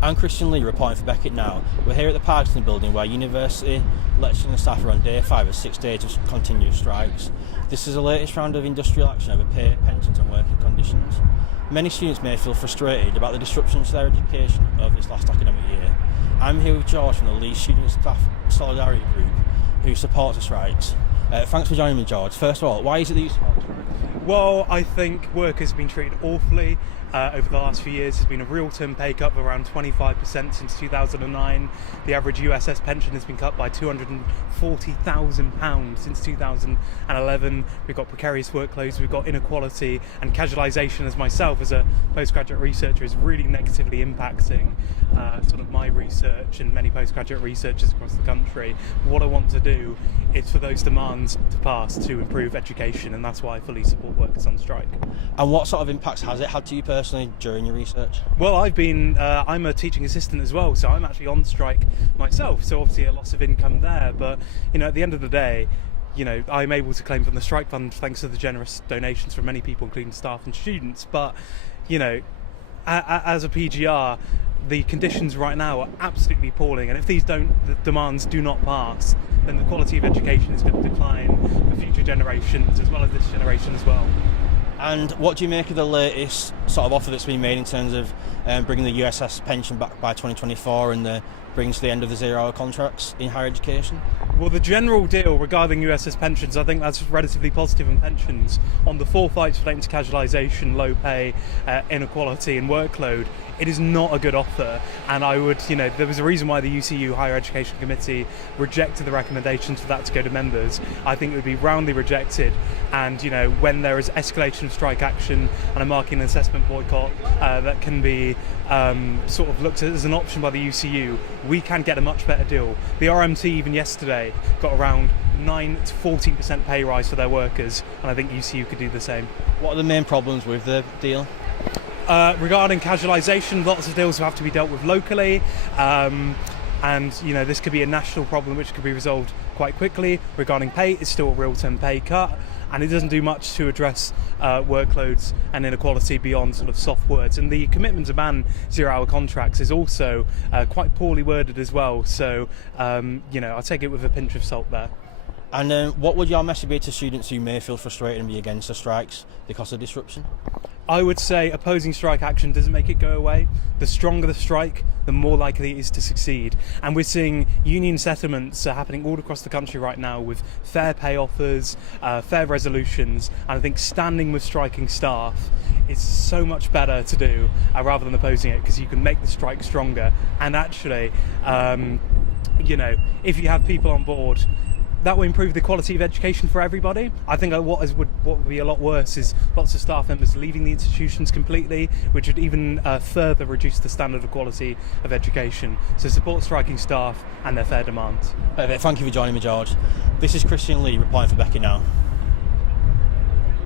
I'm Christian Lee, reporting for Beckett Now. We're here at the Parkinson building where university lecturers and staff are on day 5 of 6 days of continuous strikes. This is the latest round of industrial action over pay, pensions and working conditions. Many students may feel frustrated about the disruptions to their education over this last academic year. I'm here with George from the Leeds Student Staff Solidarity Group, who supports the strikes. Thanks for joining me, George. First of all, why is it that you support the strikes? Well, I think work has been treated awfully over the last few years. There's been a real term pay cut of around 25% since 2009. The average USS pension has been cut by £240,000 since 2011. We've got precarious workloads, we've got inequality, and casualisation, as myself as a postgraduate researcher, is really negatively impacting sort of my research and many postgraduate researchers across the country. What I want to do is for those demands to pass to improve education, and that's why I fully support workers on strike. And what sort of impacts has it had to you personally during your research? Well, I'm a teaching assistant as well, so I'm actually on strike myself, so obviously a loss of income there, but at the end of the day, I'm able to claim from the strike fund thanks to the generous donations from many people, including staff and students. But as a PGR, the conditions right now are absolutely appalling, and if the demands do not pass, then the quality of education is going to decline for future generations as well as this generation as well. And what do you make of the latest sort of offer that's been made in terms of bringing the USS pension back by 2024 and brings to the end of the zero-hour contracts in higher education? Well, the general deal regarding USS pensions, I think that's relatively positive in pensions. On the four fights relating to casualisation, low pay, inequality and workload, it is not a good offer. And I would, there was a reason why the UCU Higher Education Committee rejected the recommendations for that to go to members. I think it would be roundly rejected. And, when there is escalation of strike action and a marking and assessment boycott that can be sort of looked at as an option by the UCU, we can get a much better deal. The RMT even yesterday got around 9 to 14% pay rise for their workers, and I think UCU could do the same. What are the main problems with the deal? Regarding casualisation, lots of deals have to be dealt with locally, and this could be a national problem which could be resolved quite quickly. Regarding pay, it's still a real-term pay cut, and it doesn't do much to address workloads and inequality beyond sort of soft words. And the commitment to ban zero-hour contracts is also quite poorly worded as well. So, I'll take it with a pinch of salt there. And what would your message be to students who may feel frustrated and be against the strikes because of disruption? I would say opposing strike action doesn't make it go away. The stronger the strike, the more likely it is to succeed. And we're seeing union settlements happening all across the country right now with fair pay offers, fair resolutions, and I think standing with striking staff is so much better to do rather than opposing it, because you can make the strike stronger. And actually, if you have people on board, that will improve the quality of education for everybody. I think what would be a lot worse is lots of staff members leaving the institutions completely, which would even further reduce the standard of quality of education. So support striking staff and their fair demands. Thank you for joining me, George. This is Christian Lee reporting for Beckett Now.